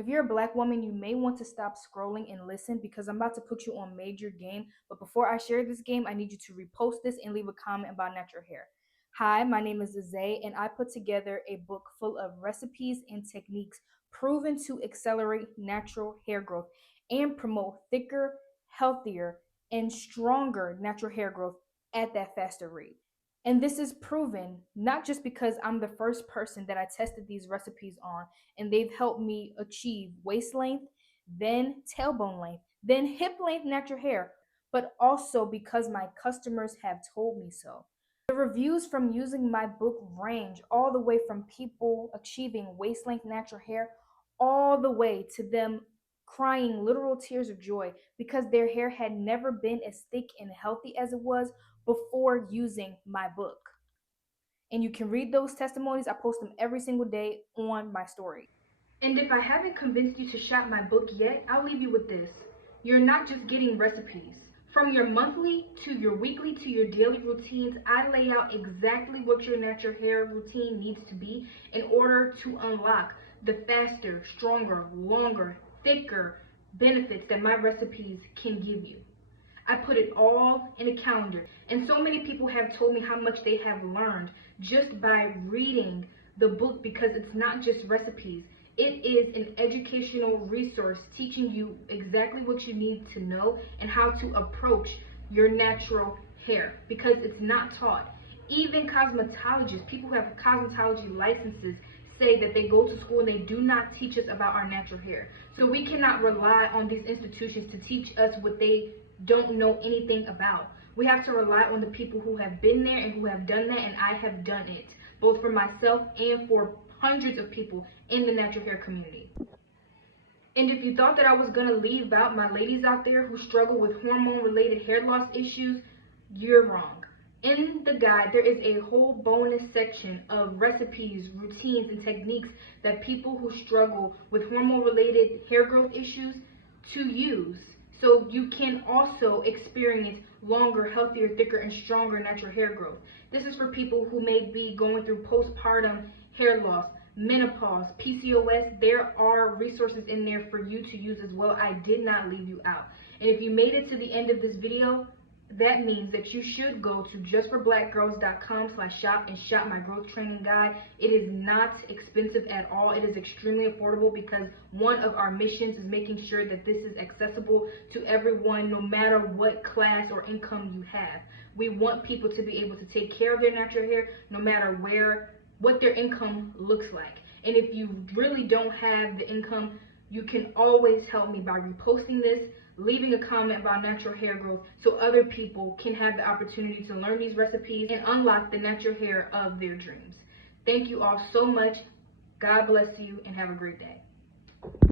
If you're a Black woman, you may want to stop scrolling and listen because I'm about to put you on major game. But before I share this game, I need you to repost this and leave a comment about natural hair. Hi, my name is Zay, and I put together a book full of recipes and techniques proven to accelerate natural hair growth and promote thicker, healthier, and stronger natural hair growth at that faster rate. And this is proven not just because I'm the first person that I tested these recipes on, and they've helped me achieve waist length, then tailbone length, then hip length natural hair, but also because my customers have told me so. The reviews from using my book range all the way from people achieving waist length natural hair all the way to them crying literal tears of joy because their hair had never been as thick and healthy as it was before using my book. And you can read those testimonies. I post them every single day on my story. And if I haven't convinced you to shop my book yet, I'll leave you with this. You're not just getting recipes. From your monthly to your weekly to your daily routines, I lay out exactly what your natural hair routine needs to be in order to unlock the faster, stronger, longer, thicker benefits that my recipes can give you. I put it all in a calendar. And so many people have told me how much they have learned just by reading the book because it's not just recipes. It is an educational resource teaching you exactly what you need to know and how to approach your natural hair because it's not taught. Even cosmetologists, people who have cosmetology licenses, say that they go to school and they do not teach us about our natural hair. So we cannot rely on these institutions to teach us what they don't know anything about. We have to rely on the people who have been there and who have done that, and I have done it, both for myself and for hundreds of people in the natural hair community. And if you thought that I was going to leave out my ladies out there who struggle with hormone-related hair loss issues, you're wrong. In the guide, there is a whole bonus section of recipes, routines, and techniques that people who struggle with hormone-related hair growth issues to use. So you can also experience longer, healthier, thicker, and stronger natural hair growth. This is for people who may be going through postpartum hair loss, menopause, PCOS. There are resources in there for you to use as well. I did not leave you out. And if you made it to the end of this video, that means that you should go to justforblackgirls.com/shop and shop my growth training guide. It is not expensive at all. It is extremely affordable because one of our missions is making sure that this is accessible to everyone, no matter what class or income you have. We want people to be able to take care of their natural hair no matter what their income looks like. And if you really don't have the income, you can always help me by reposting this, leaving a comment about natural hair growth so other people can have the opportunity to learn these recipes and unlock the natural hair of their dreams. Thank you all so much. God bless you and have a great day.